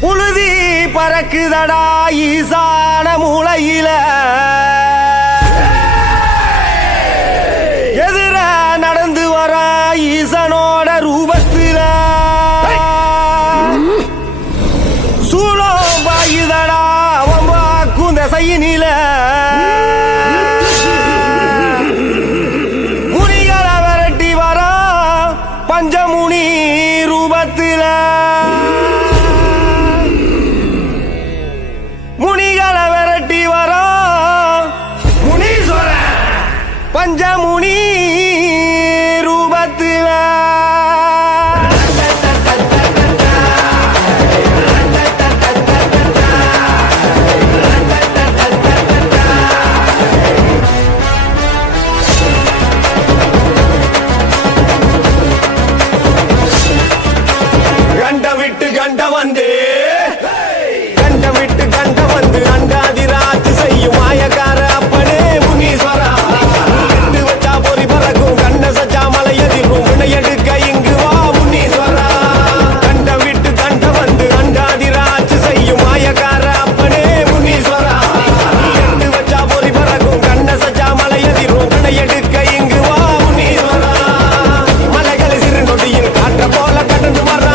புழுதி பறக்குதடா ஈசான மூளையில எதிர நடந்து வர ஈசனோட ரூபத்தில. சூளம் பாயுதடா அவன் வாக்கும் திசையினில 有你。Tenemos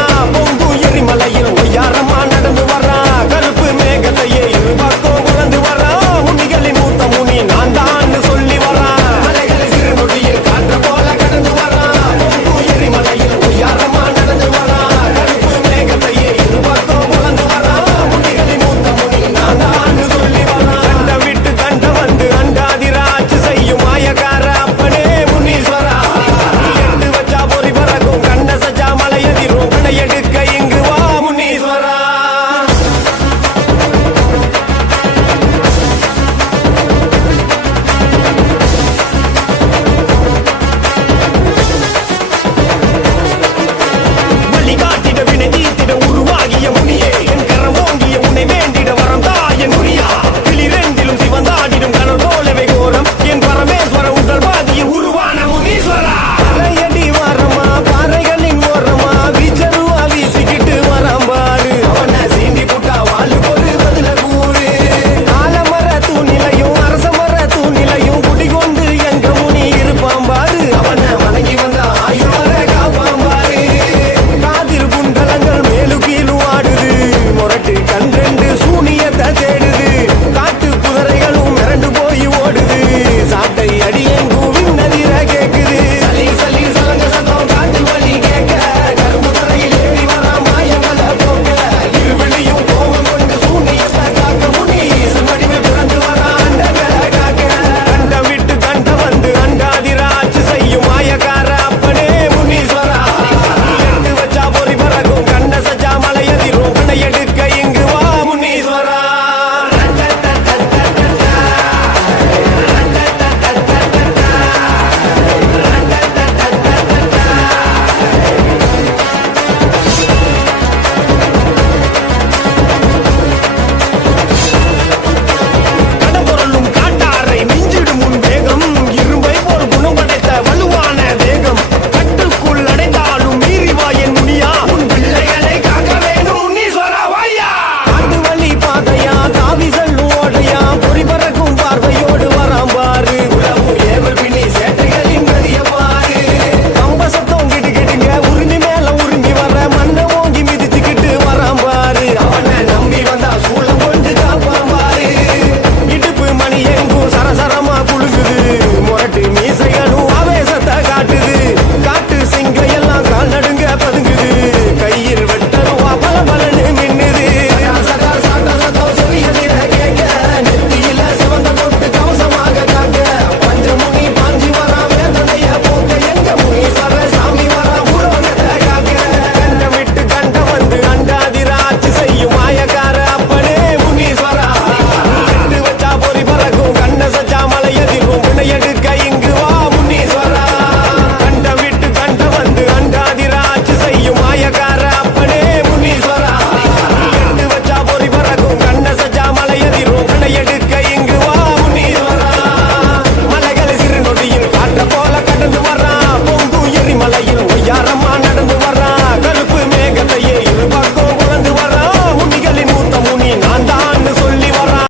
离开。